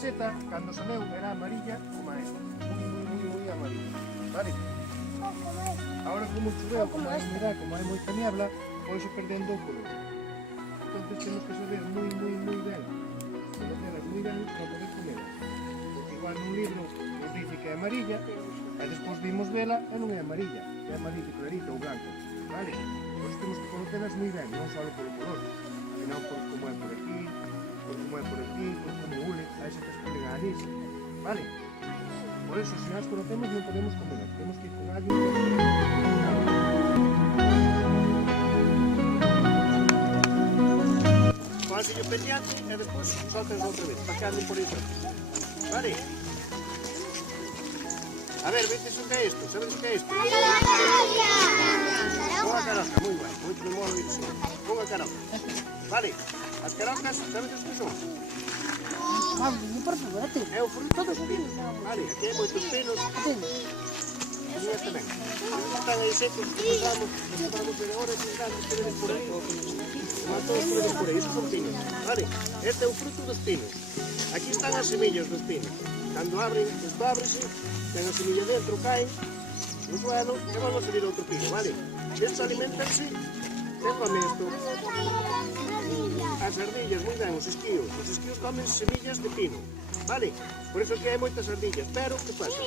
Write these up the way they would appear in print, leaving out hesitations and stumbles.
seta, cando saleu, era amarilla como esta. Moi amarilla. Vale? Ahora como choveu, como hai humedad, como hai moita niebla, pois perdendo o color. Entón temos que saber moi ben, conocelas moi ben para poder comerlas. Porque igual nun libro nos dice que é amarilla, e despois vimos vela e non é amarilla, é amarillo clarito ou blanco. Vale? Pois temos que conocelas moi ben, non só polo color, senón por como é por aquí, por como é por aquí, por como ule, a ese que escolen a anís. Vale? Por eso, se as conocemos, non podemos comer. Temos que ir con algo. Fácillo pendiente e despois soltas outra vez, para que anden por iso. Vale? A ver, vedes o que é isto? Sabedes o que é isto? Con a caroca, moi ben. Moito me mola iso. Con a caroca. Vale? As carocas, sabedes o que son? É o fruto dos pinos. Vale, aquí hai moitos pinos. E este tamén. Están aí secos, que vamos ver agora, que grandes que vedes por aí. Mas todos que vedes por aí, esos son pinos. Vale, este é o fruto dos pinos. Aquí están as semillas dos pinos. Cando abren, isto ábrese, ten a semilla dentro, caen no suelo e van a salir outro pino, vale? Estes alimentanse de isto. As ardillas, moi ben, os esquíos. Os esquíos comen semillas de pino, vale? Por iso que hai moitas ardillas, pero que pasa?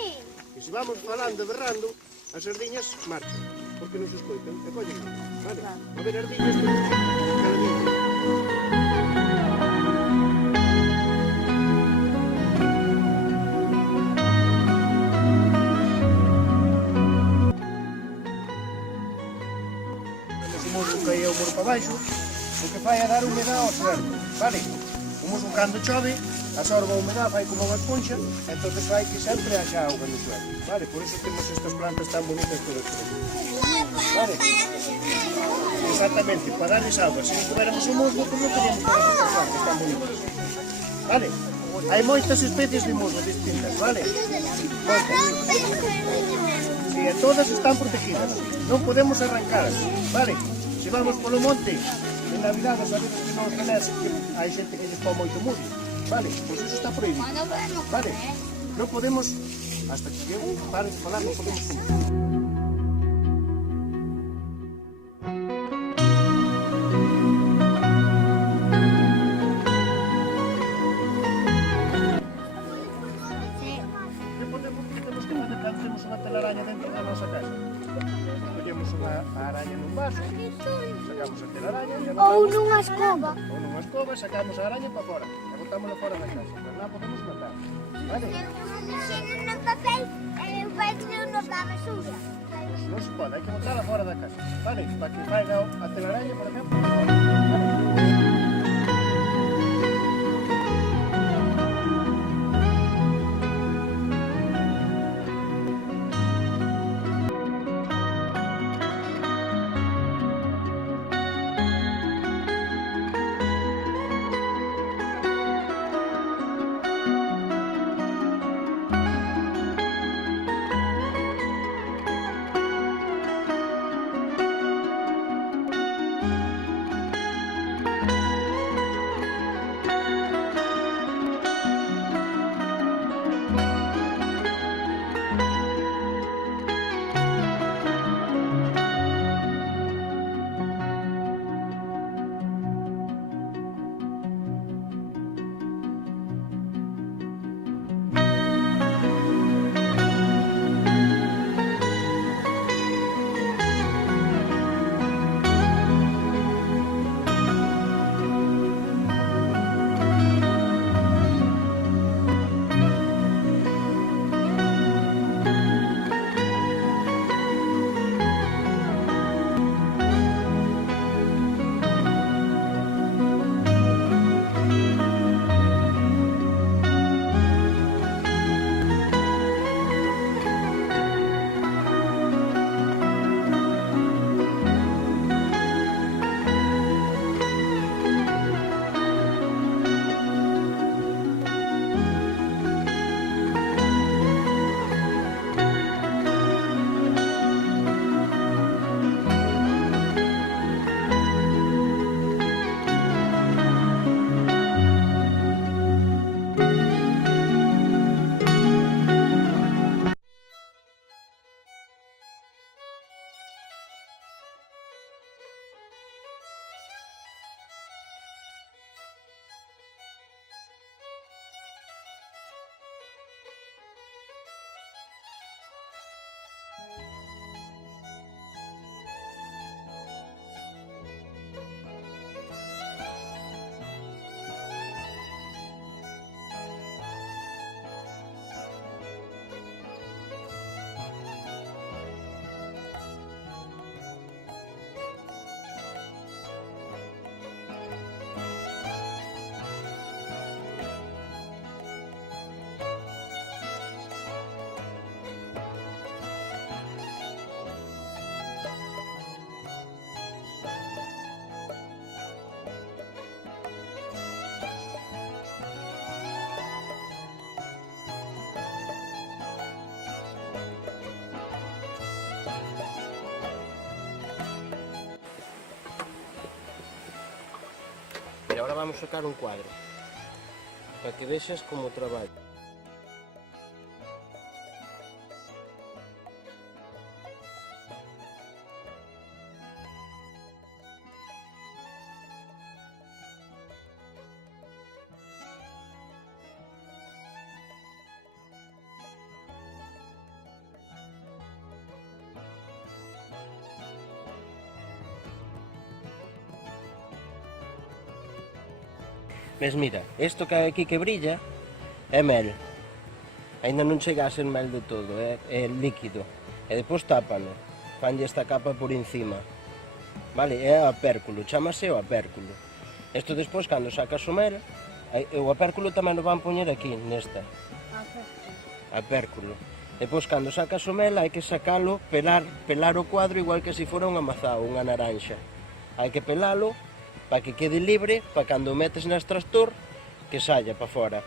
Que se vamos falando e berrando, as ardillas marchan, porque non se escoitan, e collen, vale? A ver, ardillas, caía o muro para baixo, o que fai é dar humedad ao cerco, vale? O musgo cando chove, absorbe a humedad, fai como unha esponxa, entón fai que sempre haxa auga no suelo, vale? Por iso temos estas plantas tan bonitas todas por aquí, vale? Exactamente, para darles auga, se non tuviéramos o musgo, pues non teríamos todas estas plantas tan bonitas, vale? Hai moitas especies de musgo distintas, vale? Moitas. Sí, e todas están protegidas, non podemos arrancalas, vale? Se vamos polo monte, en Navidad, sabedes que non os galés, que hai xente que lle pon moito musgo, vale? Pois iso está prohibido, vale? Non podemos, hasta que pare de falar, non podemos comer. Temos unha telaraña dentro da nosa casa. Collemos unha araña nun vaso, sacamos a telaraña e Ou nunha escoba. Ou nunha escoba, sacamos a araña para fora e botámola fora da casa. Mas lá podemos matar. Vale? Se non papel, vai ter unha basura. Non se pode, hai que botala fora da casa. Vale? Para que caiga a telaraña, por exemplo. Vale? vamos sacar un cuadro para que vexas como traballo. Ves, mira, isto que hai aquí que brilla é mel. Ainda non chega a ser mel de todo, é líquido. E depois tápano, fanlle esta capa por encima. Vale, é o apérculo, chamase o apérculo. Isto despois, cando sacas o mel, o apérculo tamén o van poñer aquí, nesta. Apérculo. Depois, cando sacas o mel, hai que sacalo, pelar o cuadro igual que se fora unha mazá ou unha naranxa. Hai que pelalo para que quede libre, para cando o metes no extractor, que saia para fora.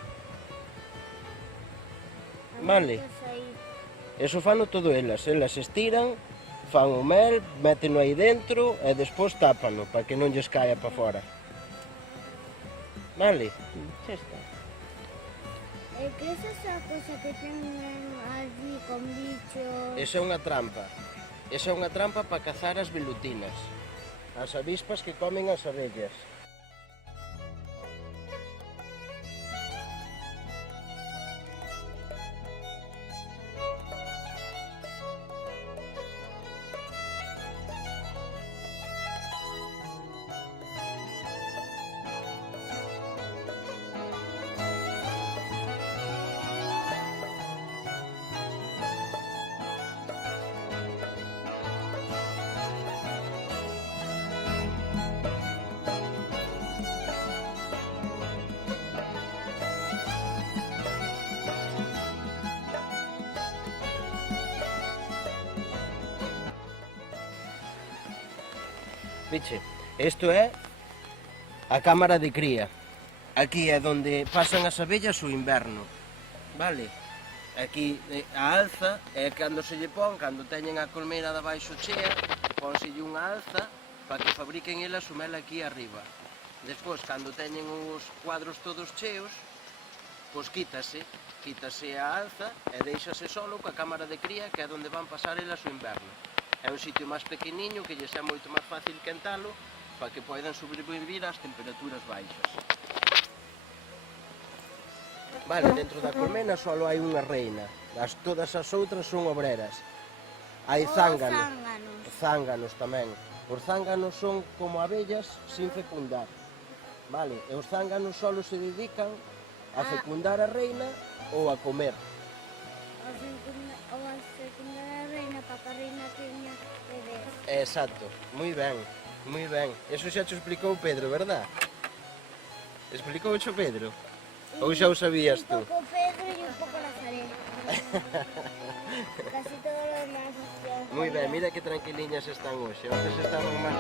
Vale? Eso fano todo elas estiran, fan o mel, méteno aí dentro e despois tápano, para que non lles caia para fora. Vale? Xa está. Que é esa cosa que ten allí con bichos? Esa é unha trampa. Esa é unha trampa para cazar as velutinas. As avispas que comen as abellas. Viche, isto é a cámara de cría. Aquí é onde pasan as abellas o inverno, vale? Aquí a alza é cando se lle pon, cando teñen a colmeira de baixo chea, pónselle unha alza para que fabriquen elas o mel aquí arriba. Despois, cando teñen os cuadros todos cheos, pois quítase a alza e deixase solo coa cámara de cría, que é onde van pasar elas o inverno. É un sitio máis pequeniño que lles é moito máis fácil quentalo para que poidan sobrevivir ás temperaturas baixas. Vale, dentro da colmena só hai unha reina, todas as outras son obreras. Hai zánganos tamén. Os zánganos son como abellas sin fecundar. Vale, e os zánganos só se dedican a fecundar a reina ou a comer. Ou a fecundar a reina para que a reina teña bebés. Exacto, moi ben, moi ben. Eso xa te explicou Pedro, verdad? Explicou xo Pedro? Ou xa o sabías tú? Un pouco Pedro e un pouco Nazaré. Casi todos los demás. Moi ben, mira que tranquiliñas están hoxe. Antes estaban máis